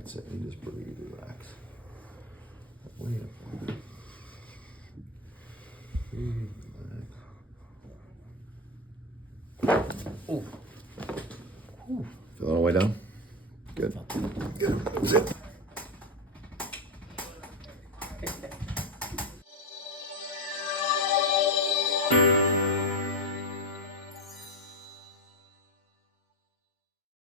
That's it. You just breathe, relax. Way up there. Breathe, relax. Oh. Feel all the way down? Good. Good. Zip.